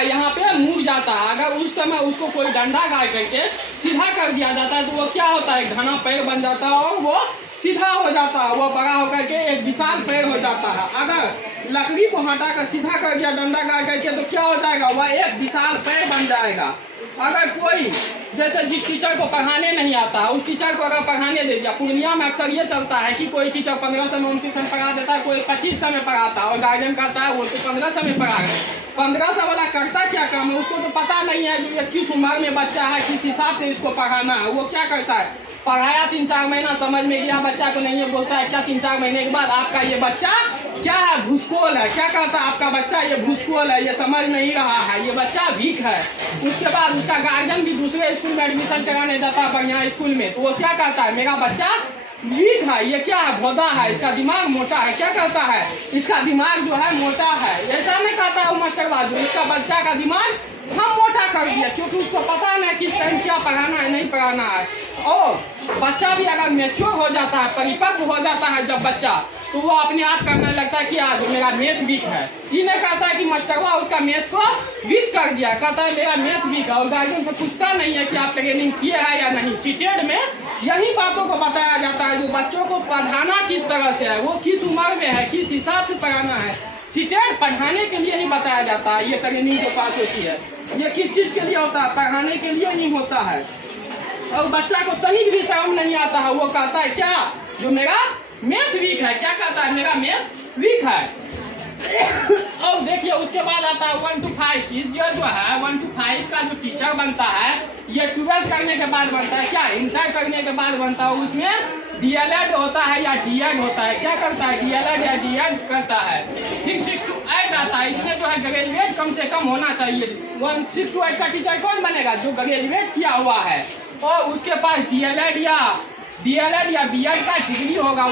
है, यहाँ पे मुड़ जाता है। अगर उस समय उसको कोई डंडा गाड़ करके सीधा कर दिया जाता है तो वो क्या होता है, घना पेड़ बन जाता है और वो सीधा हो जाता है, वो बड़ा होकर के एक विशाल पेड़ हो जाता है। अगर लकड़ी को हटा कर सीधा कर दिया डंडा गाड़ करके तो क्या हो जाएगा, वह एक विशाल पेड़ बन जाएगा। अगर कोई जैसे जिस टीचर को पढ़ाने नहीं आता है उस टीचर को अगर पढ़ाने दे दिया, पूर्णिया में अक्सर ये चलता है कि कोई टीचर 1500 में 2900 पढ़ा देता है, कोई 2500 में पढ़ाता है और गार्जियन कहता है वो तो 1500 में पढ़ा रहे। 1500 वाला करता क्या काम है, उसको तो पता नहीं है जो ये किस उम्र में बच्चा है, किस हिसाब से इसको पढ़ाना है। वो क्या करता है, पढ़ाया 3-4 महीना समझ में गया बच्चा को, नहीं है बोलता है क्या 3-4 महीने के बाद आपका ये बच्चा क्या है, भूसकोल है। क्या कहता है, आपका बच्चा ये भूसकोल है, ये समझ नहीं रहा है, ये बच्चा वीक है। उसके बाद उसका गार्जियन भी दूसरे स्कूल में एडमिशन कराने जाता है बढ़िया स्कूल में, तो वो क्या कहता है, मेरा बच्चा वीक है, ये क्या है, भोदा है, इसका दिमाग मोटा है। क्या कहता है, इसका दिमाग जो है मोटा है। ऐसा नहीं कहता है वो मास्टर बाजू, इसका बच्चा का दिमाग हम मोटा कर दिया, क्योंकि उसको पता नहीं किस टाइम क्या पढ़ाना है नहीं पढ़ाना है। और बच्चा भी अगर मैच्योर हो जाता है, परिपक्व हो जाता है जब बच्चा, तो वो अपने आप करने लगता है कि आज मेरा मैथ वीक है। ये नहीं कहता है कि मास्टरवा उसका मैथ को वीक कर दिया, कहता है मेरा मैथ वीक है। और गार्जियन से पूछता नहीं है कि आप ट्रेनिंग किए हैं या नहीं। सीटेड में यही बातों को बताया जाता है, जो बच्चों को पढ़ाना किस तरह से है, वो किस उम्र में है, किस हिसाब से पढ़ाना है। सीटेड पढ़ाने के लिए ही बताया जाता है, ये ट्रेनिंग जो पास होती है ये किस चीज के लिए होता है, पढ़ाने के लिए नहीं होता है। और बच्चा को तनिक भी समझ नहीं आता है, वो कहता है क्या, जो मेरा मैथ वीक है। क्या कहता है, मेरा मैथ वीक है। और देखिए उसके बाद आता है 1 to 5। ये जो है 1 to 5 का जो टीचर बनता है ये 12 करने के बाद बनता है, क्या इंटर करने के बाद बनता है। उसमें DLED होता है या DED होता है। क्या करता है, DLED या DED करता है। ठीक 6 to 8 आता है, इसमें जो है ग्रेजुएट कम से कम होना चाहिए। 6 to 8 का टीचर कौन बनेगा, जो ग्रेजुएट किया हुआ है और उसके पास DLED या BEd का डिग्री होगा।